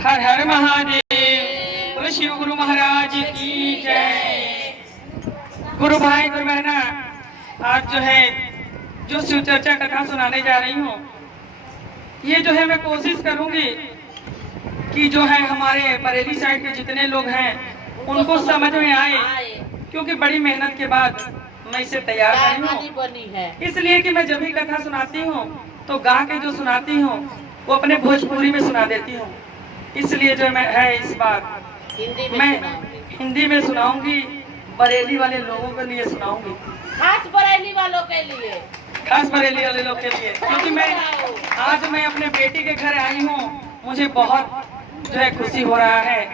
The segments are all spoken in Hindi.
हर हर महादेव। बोलो शिव गुरु महाराज की जय। गुरु भाई गुरु बहना, आज जो है जो शिव चर्चा कथा सुनाने जा रही हूँ, ये जो है मैं कोशिश करूंगी कि जो है हमारे बरेली साइड के जितने लोग हैं उनको समझ में आए, क्योंकि बड़ी मेहनत के बाद मैं इसे तैयार करी हूँ। इसलिए कि मैं जब भी कथा सुनाती हूँ तो गा के जो सुनाती हूँ वो अपने भोजपुरी में सुना देती हूँ। इसलिए जो मैं है इस बार मैं हिंदी में सुनाऊंगी, बरेली वाले लोगों के लिए सुनाऊंगी, खास बरेली वालों के लिए, खास बरेली वाले लोग के लिए, क्योंकि मैं अपने बेटी के घर आई हूँ। मुझे बहुत जो है खुशी हो रहा है।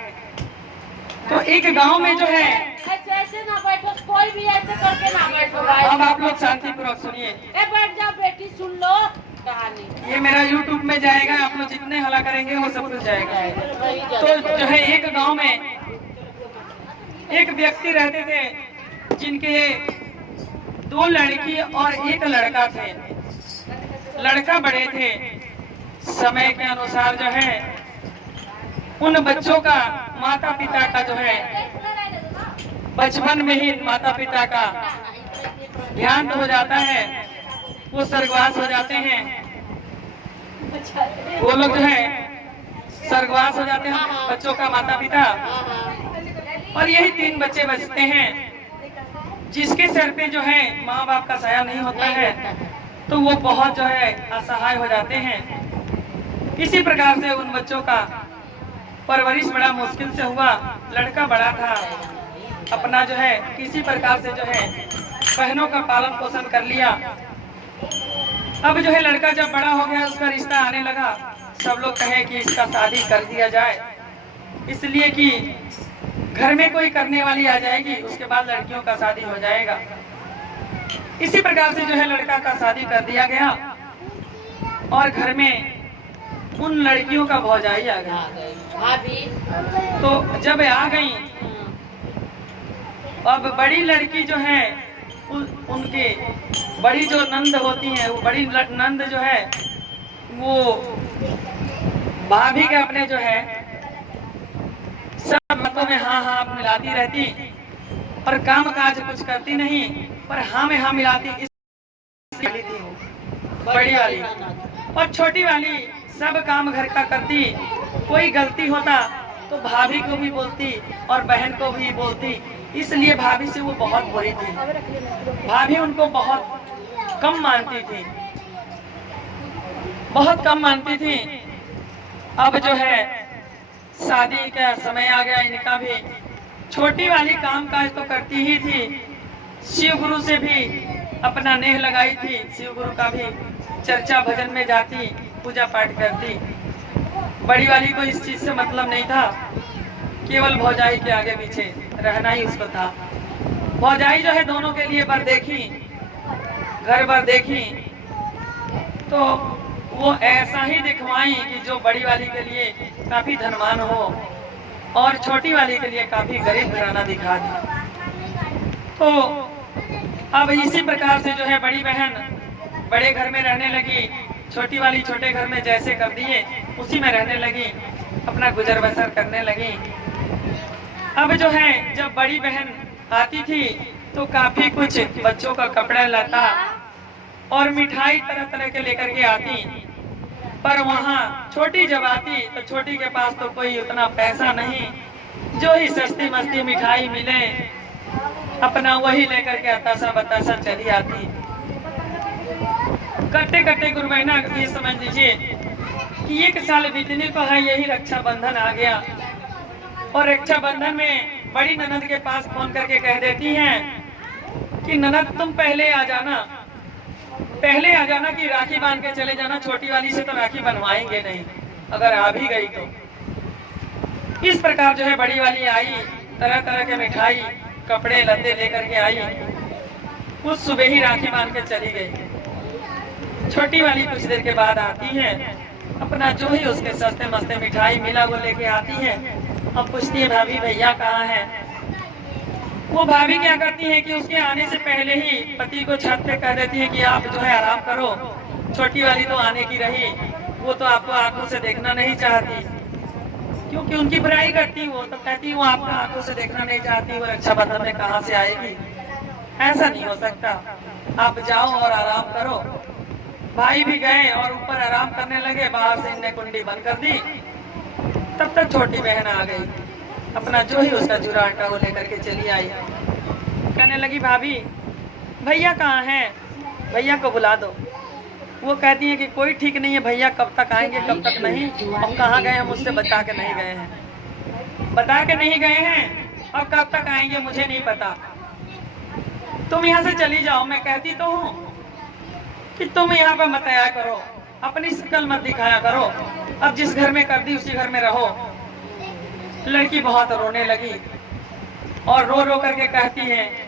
तो एक गांव में जो है ऐसे ना बैठो, कोई भी ऐसे करके ना बैठो। अब आप लोग शांतिपूर्वक सुनिए। बैठ जाओ बेटी, सुन लो कहानी। ये मेरा YouTube में जाएगा, आप लोग जितने हला करेंगे वो सब कुछ जाएगा। तो जो है एक गांव में एक व्यक्ति रहते थे जिनके 2 लड़की और 1 लड़का थे। लड़का बड़े थे, समय के अनुसार जो है उन बच्चों का माता पिता का जो है बचपन में ही माता पिता का ध्यान हो जाता है, वो स्वर्गवास हो जाते हैं। वो लोग जो है स्वर्गवास हो जाते हैं बच्चों का माता पिता, और यही 3 बच्चे बचते हैं जिसके सर पे जो है माँ बाप का साया नहीं होता है, तो वो बहुत जो है असहाय हो जाते हैं। इसी प्रकार से उन बच्चों का परवरिश बड़ा मुश्किल से हुआ। लड़का बड़ा था, अपना जो है किसी प्रकार से जो है बहनों का पालन पोषण कर लिया। अब जो है लड़का जब बड़ा हो गया, उसका रिश्ता आने लगा। सब लोग कहे कि इसका शादी कर दिया जाए, इसलिए कि घर में कोई करने वाली आ जाएगी, उसके बाद लड़कियों का शादी हो जाएगा। इसी प्रकार से जो है लड़का का शादी कर दिया गया और घर में उन लड़कियों का भौजाई आ गई। तो जब आ गई, अब बड़ी लड़की जो है उनके बड़ी जो नंद होती है, वो बड़ी नंद जो है वो भाभी के अपने जो है सब मतों में हाँ हाँ मिलाती रहती और काम काज कुछ करती नहीं, पर हाँ में हाँ मिलाती। थी बड़ी वाली, और छोटी वाली सब काम घर का करती। कोई गलती होता तो भाभी को भी बोलती और बहन को भी बोलती, इसलिए भाभी से वो बहुत बुरी थी। भाभी उनको बहुत कम मानती थी, बहुत कम मानती थी। अब जो है शादी का समय आ गया, इनका भी। छोटी वाली काम काज तो करती ही थी, शिव गुरु से भी अपना नेह लगाई थी, शिव गुरु का भी चर्चा भजन में जाती, पूजा पाठ करती। बड़ी वाली को इस चीज से मतलब नहीं था, केवल भौजाई के आगे पीछे रहना ही उसको था। भौजाई जो है दोनों के लिए बर देखी, घर भर देखी, तो वो ऐसा ही दिखवाई कि जो बड़ी वाली के लिए काफी धनवान हो और छोटी वाली के लिए काफी गरीब घराना दिखा दी। तो अब इसी प्रकार से जो है बड़ी बहन बड़े घर में रहने लगी, छोटी वाली छोटे घर में जैसे कर दिए उसी में रहने लगी, अपना गुजर बसर करने लगी। अब जो है जब बड़ी बहन आती थी तो काफी कुछ बच्चों का कपड़ा लाता और मिठाई तरह तरह के लेकर के आती, पर वहाँ छोटी जब आती तो छोटी के पास तो कोई उतना पैसा नहीं, जो ही सस्ती मस्ती मिठाई मिले अपना वही लेकर के अतासा बतासा चली आती। करते करते गुरु बहना ये समझ लीजिए कि 1 साल बीतने को है, यही रक्षाबंधन आ गया। और रक्षाबंधन में बड़ी ननद के पास फोन करके कह देती हैं कि ननद तुम पहले आ जाना, पहले आ जाना कि राखी बांध के चले जाना, छोटी वाली से तो राखी बनवाएंगे नहीं अगर आ भी गई तो। इस प्रकार जो है बड़ी वाली आई, तरह तरह के मिठाई कपड़े लत्ते लेकर के आई, उस सुबह ही राखी बांध के चली गई। छोटी वाली कुछ देर के बाद आती है, अपना जो ही उसके सस्ते मस्ते मिठाई मिला वो लेके आती है। अब पूछती है भाभी भैया कहाँ है। वो भाभी क्या करती है कि उसके आने से पहले ही पति को छत पे कह देती है कि आप जो है आराम करो, छोटी वाली तो आने की रही, वो तो आपको आंखों से देखना नहीं चाहती। क्योंकि उनकी बुराई करती वो, तो कहती वो आपका आंखों से देखना नहीं चाहती, वो रक्षाबंधन में कहाँ से आएगी। ऐसा नहीं हो सकता, आप जाओ और आराम करो। भाई भी गए और ऊपर आराम करने लगे, बाहर से इनने कुंडी बंद कर दी। तब तक छोटी बहन आ गई, अपना जो ही उसका जूरा आटा वो लेकर के चली आई। कहने लगी भाभी भैया कहाँ हैं, भैया को बुला दो। वो कहती है कि कोई ठीक नहीं है, भैया कब तक आएंगे कब तक नहीं, और कहाँ गए हम उससे बता के नहीं गए हैं, बता के नहीं गए हैं और कब तक आएंगे मुझे नहीं पता। तुम यहाँ से चली जाओ। मैं कहती तो हूँ कि तुम यहाँ पर मत आया करो, अपनी शक्ल मत दिखाया करो, अब जिस घर में कर दी उसी घर में रहो। लड़की बहुत रोने लगी और रो रो करके कहती है,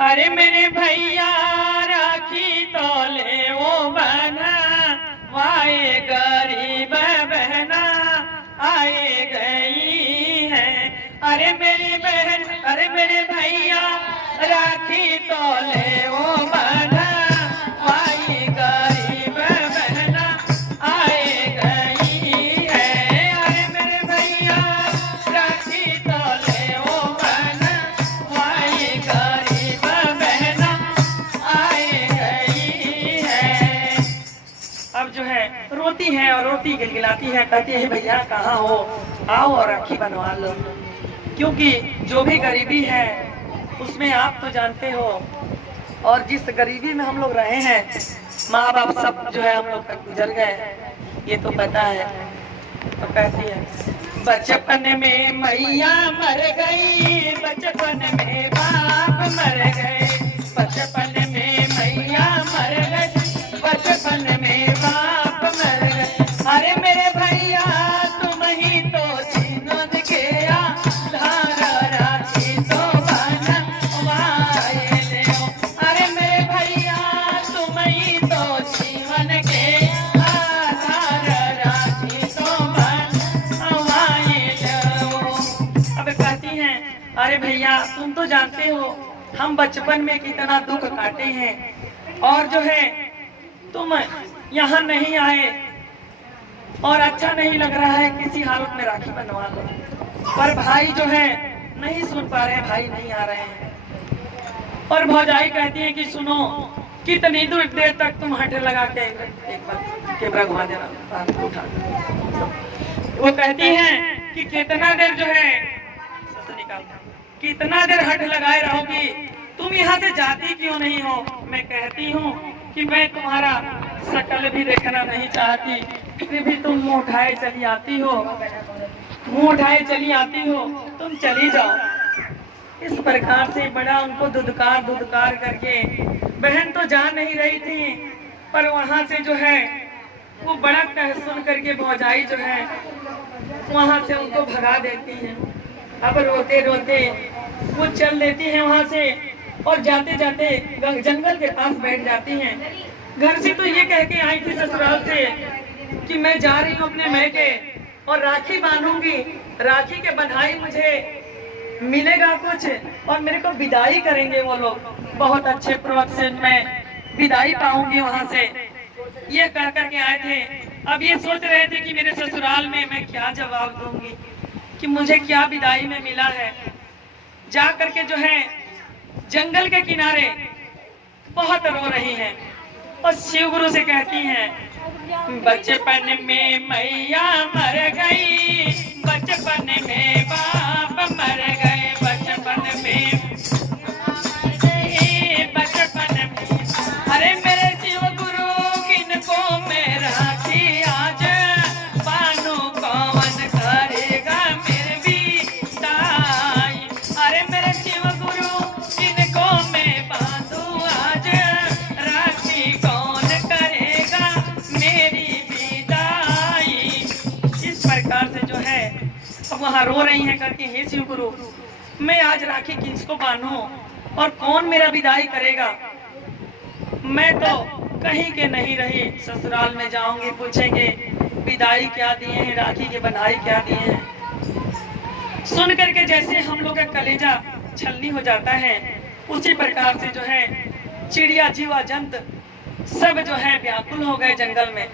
अरे मेरे भैया राखी तोले वो बहना, वाए गरीब बहना आए गई है। अरे मेरी बहन, अरे मेरे भैया राखी तोले वो बहना, वाए गरीब बहना आए गई है। अरे मेरे भैया राखी तोले वो बहना, वाए गरीब बहना आए गई है। अब जो है रोती है और रोती गिलगिलाती है, कहती है भैया कहाँ हो, आओ और राखी बनवा लो। क्योंकि जो भी गरीबी है उसमें आप तो जानते हो, और जिस गरीबी में हम लोग रहे हैं, माँ बाप सब जो है हम लोग तक गुजर गए, ये तो पता है। तो कहती है बचपन में मैया मर गई, बचपन में बाप मर गए, बचपन में मैया मर गई, बचपन में बाप मर गए। अरे मेरे भैया तुम ही तो जीवन के आधार, राखी तो बनवाए ले। अरे मेरे भैया तुम ही तो जीवन के आधार, राखी तो बनवाए लो। अब कहती हैं अरे भैया तुम तो जानते हो हम बचपन में कितना दुख काटे हैं, और जो है तुम यहाँ नहीं आए और अच्छा नहीं लग रहा है, किसी हालत में राखी बनवा लो। पर भाई जो है नहीं सुन पा रहे हैं, भाई नहीं आ रहे हैं। और भौजाई कहती है कि सुनो, कितनी देर तक तुम हट लगा के एक बार कैमरा घुमा देना, उठा। वो कहती हैं कि कितना देर जो है कितना देर हट लगाए रहोगी, तुम यहाँ से जाती क्यों नहीं हो। मैं कहती हूँ कि मैं तुम्हारा शक्ल भी देखना नहीं चाहती, फिर भी तुम मुंह उठाए चली आती हो, मुंह उठाए चली आती हो, तुम चली जाओ। इस प्रकार से बड़ा उनको दुदकार करके, बहन तो जान नहीं रही थी, पर वहाँ से जो है वो बड़ा कह सुन करके भौजाई जो है वहाँ से उनको भगा देती है। अब रोते रोते वो चल देती है वहाँ से, और जाते जाते जंगल के पास बैठ जाती हैं। घर से तो ये कह के आई थी ससुराल से कि मैं जा रही हूँ अपने मैके और राखी बांधूंगी, राखी के बंधाई मुझे मिलेगा कुछ और मेरे को विदाई करेंगे वो लोग, बहुत अच्छे पूर्वक से मैं विदाई पाऊंगी वहाँ से, ये कह करके आए थे। अब ये सोच रहे थे कि मेरे ससुराल में मैं क्या जवाब दूंगी, कि मुझे क्या विदाई में मिला है। जा करके जो है जंगल के किनारे बहुत रो रही हैं और शिव गुरु से कहती हैं बचपन में मैया मर गई, बचपन में बाप मर गए, बचपन में बचपन में। अरे मेरे शिव गुरु किनको मैं राखी आज बानू, कौन करेगा मेरे विदाई। अरे मेरे शिव गुरु किनको मैं बांधू आज, राखी कौन करेगा मेरी विदाई। इस प्रकार से जो है अब वहाँ रो रही हैं करके, हे शिव गुरु मैं आज राखी किसको बांधूं और कौन मेरा विदाई करेगा। मैं तो कहीं के नहीं रही, ससुराल में जाऊंगी, पूछेंगे विदाई क्या दिए हैं, राखी के बंधाई क्या दिए हैं। सुन करके जैसे हम लोग का कलेजा छलनी हो जाता है, उसी प्रकार से जो है चिड़िया जीवा जंत सब जो है व्याकुल हो गए जंगल में।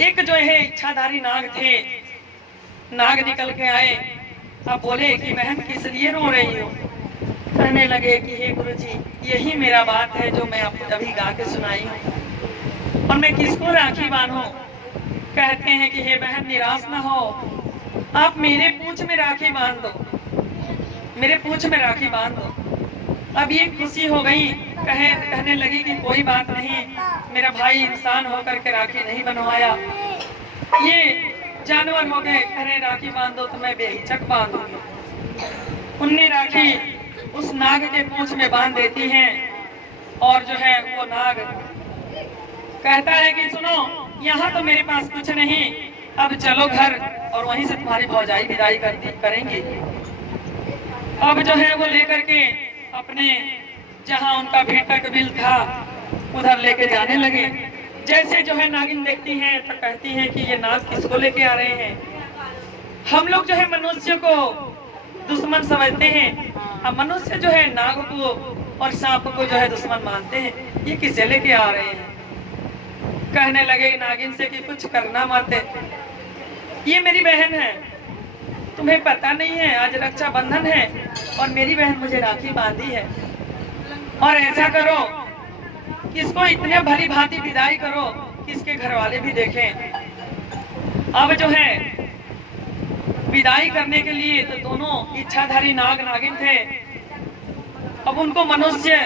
एक जो है इच्छाधारी नाग थे, नाग निकल के आए। अब बोले कि बहन किस लिए रो रही हो? कहने लगे कि हे गुरुजी, यही मेरा बात है जो मैं आपको अभी गा के सुनाई हूँ, और मैं किसको राखी बांधूं? कहते हैं कि हे बहन निराश ना हो, आप मेरे पूंछ में राखी बांध दो, मेरे पूंछ में राखी बांध दो। अब ये खुशी हो गई, कहने लगी कि कोई बात नहीं, मेरा भाई इंसान होकर के राखी नहीं बनवाया, ये जानवर हो गए, कह राखी बांध दो तो मैं बेहिचक बांधूंगी। उनने राखी उस नाग के पूंछ में बांध देती हैं, और जो है वो नाग कहता है कि सुनो, यहाँ तो मेरे पास कुछ नहीं, अब चलो घर, और वहीं से तुम्हारी भौजाई विदाई करेंगी। अब जो है वो लेकर के अपने जहाँ उनका भेंटक बिल था उधर लेके जाने लगे। जैसे जो है नागिन देखती है तो कहती है कि ये नाग किसको लेके आ रहे हैं? हम लोग जो है मनुष्य को दुश्मन समझते हैं, अब मनुष्य जो है नाग को और सांप को जो है दुश्मन मानते हैं, ये किसे लेके आ रहे हैं? कहने लगे नागिन से कि कुछ करना मत, ये मेरी बहन है, तुम्हें पता नहीं है आज रक्षाबंधन है और मेरी बहन मुझे राखी बांधी है, और ऐसा करो कि इसको इतने भली भांति विदाई करो कि इसके घर वाले भी देखें। अब जो है विदाई करने के लिए तो दोनों इच्छाधारी नाग नागिन थे, अब उनको मनुष्य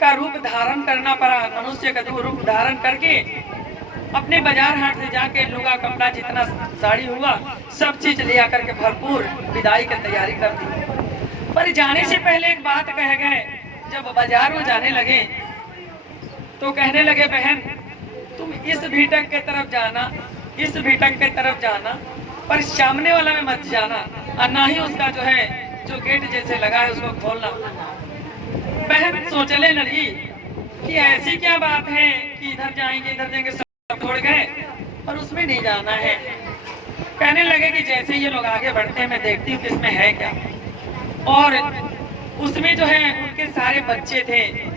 का रूप धारण करना पड़ा। मनुष्य का रूप धारण करके अपने बाजार हाट से जाके लुगा कपड़ा जितना साड़ी हुआ सब चीज ले आकर के भरपूर विदाई की तैयारी कर दी। पर जाने से पहले एक बात कह गए, जब बाजार में जाने लगे तो कहने लगे बहन तुम इस भीटक के तरफ जाना, इस भीटक के तरफ जाना, पर सामने वाला में मत जाना, और ना ही उसका जो है जो गेट जैसे लगा है उसको खोलना। बहन सोचने लगी कि ऐसी क्या बात है कि इधर जाएंगे सब छोड़ गए और उसमें नहीं जाना है। कहने लगे कि जैसे ये लोग आगे बढ़ते हैं मैं देखती हूँ कि इसमें है क्या, और उसमें जो है उनके सारे बच्चे थे।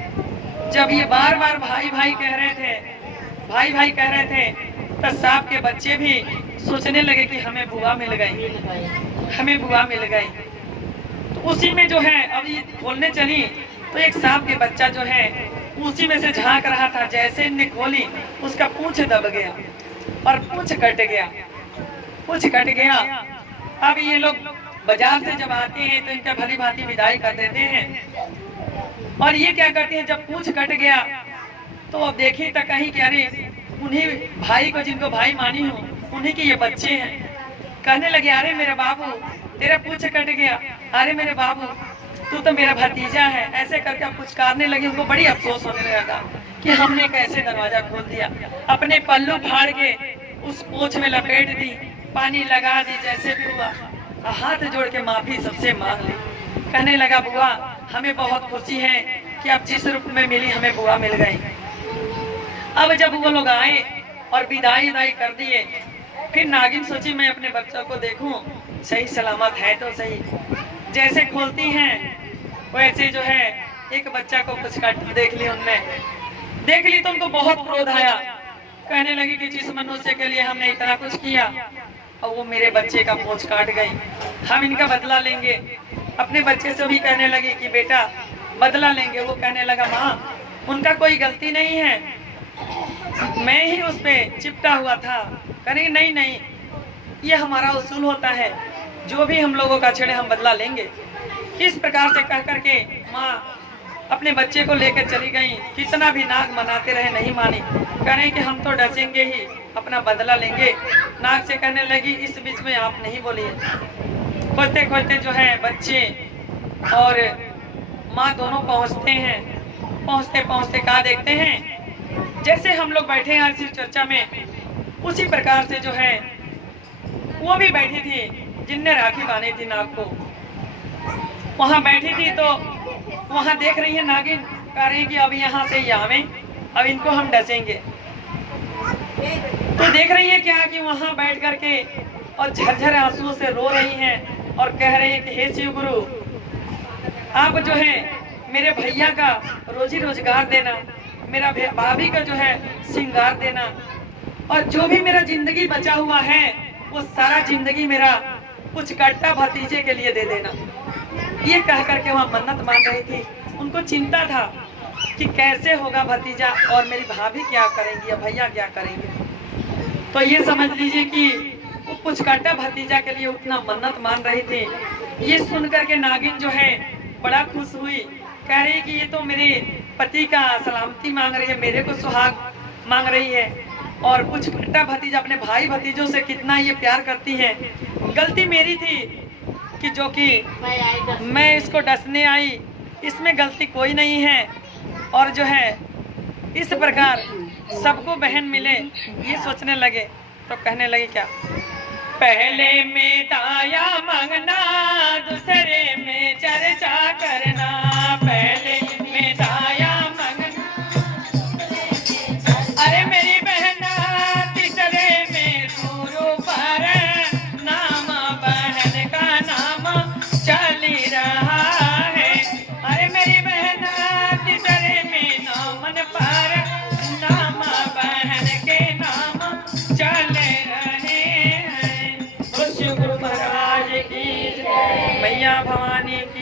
जब ये बार बार भाई भाई कह रहे थे, भाई भाई कह रहे थे, तब सांप के बच्चे भी सोचने लगे कि हमें बुआ मिल गई, हमें बुआ मिल गई। तो उसी में जो है अब ये खोलने चली तो एक सांप के बच्चा जो है उसी में से झांक रहा था, जैसे इनने खोली उसका पूंछ दब गया और पूंछ कट गया, पूंछ कट गया। अब ये लोग बाजार से जब आते हैं तो इनका भली भांति विदाई कर देते हैं, और ये क्या करते हैं जब पूंछ कट गया तो अब देखी तो कहीं कि अरे उन्हीं भाई को जिनको भाई मानी हूँ उन्हीं के ये बच्चे हैं। कहने लगे अरे मेरे बाबू तेरा पूंछ कट गया, अरे मेरे बाबू तू तो मेरा भतीजा है। ऐसे करके पुचकारने लगे। उनको बड़ी अफसोस होने लगा कि हमने कैसे दरवाजा खोल दिया। अपने पल्लू फाड़ के उस पूंछ में लपेट दी, पानी लगा दी, जैसे भी हुआ हाथ जोड़ के माफी सबसे मांग ली। कहने लगा बुआ हमें बहुत खुशी है कि अब जिस रूप में मिली हमें बुआ मिल गई। अब जब वो लोग आए और विदाई कर दिए, फिर नागिन सोची मैं अपने बच्चों को देखूं सही सलामत है तो सही। जैसे खोलती हैं वैसे जो है एक बच्चा को कुछ काट देख ली, उनने देख ली तो उनको बहुत क्रोध आया। कहने लगी कि जिस मनुष्य के लिए हमने इतना कुछ किया और वो मेरे बच्चे का पूंछ काट गई, हम इनका बदला लेंगे। अपने बच्चे से भी कहने लगी कि बेटा बदला लेंगे। वो कहने लगा माँ उनका कोई गलती नहीं है, मैं ही उस पे चिपटा हुआ था। करेंगे नहीं नहीं ये हमारा उसूल होता है, जो भी हम लोगों का छेड़े हम बदला लेंगे। इस प्रकार से कह करके माँ अपने बच्चे को लेकर चली गई। कितना भी नाग मनाते रहे नहीं मानी, करें कि हम तो डसेंगे ही, अपना बदला लेंगे। नाग से कहने लगी इस बीच में आप नहीं बोलिए। खोजते खोजते जो है बच्चे और माँ दोनों पहुँचते हैं। पहुँचते पहुँचते कहा देखते हैं जैसे हम लोग बैठे हैं शिव चर्चा में, उसी प्रकार से जो है वो भी बैठी थी जिनने राखी बांधी थी नाग को। वहाँ बैठी थी तो वहाँ देख रही है नागिन, कह रही कि अब यहाँ से ये आवे, अब इनको हम डसेंगे। तो देख रही है क्या कि वहाँ बैठ करके और झरझर आंसुओं से रो रही हैं और कह रही है कि हे शिव गुरु आप जो है मेरे भैया का रोजी रोजगार देना, मेरा भाभी का जो है श्रृंगार देना, और जो भी मेरा जिंदगी बचा हुआ है वो सारा जिंदगी मेरा कुछ कट्टा भतीजे के लिए दे देना। ये कह करके वहाँ मन्नत मान रही थी। उनको चिंता था कि कैसे होगा भतीजा और मेरी भाभी क्या करेंगी या भैया क्या करेंगे। तो ये समझ लीजिए कि वो कुछ कट्टा भतीजा के लिए उतना मन्नत मान रही थी। ये सुन करके नागिन जो है बड़ा खुश हुई, कह रही कि ये तो मेरे पति का सलामती मांग रही है, मेरे को सुहाग मांग रही है। और कुछ कट्टा भतीजा अपने भाई भतीजों से कितना ये प्यार करती है। गलती मेरी थी कि जो कि मैं इसको डसने आई, इसमें गलती कोई नहीं है। और जो है इस प्रकार सबको बहन मिले ये सोचने लगे। तो कहने लगे क्या, पहले में दाया मांगना, दूसरे में चर्चा करना। पहले में दाया मांगना, अरे मेरी बहना, तीसरे में गुरु पर नाम, बहन का नाम चल ही रहा है। अरे मेरी बहना, तीसरे में नामन पर नाम, बहन के नाम चल रहे हैं। गुरु महाराज की जय, मैया भवानी।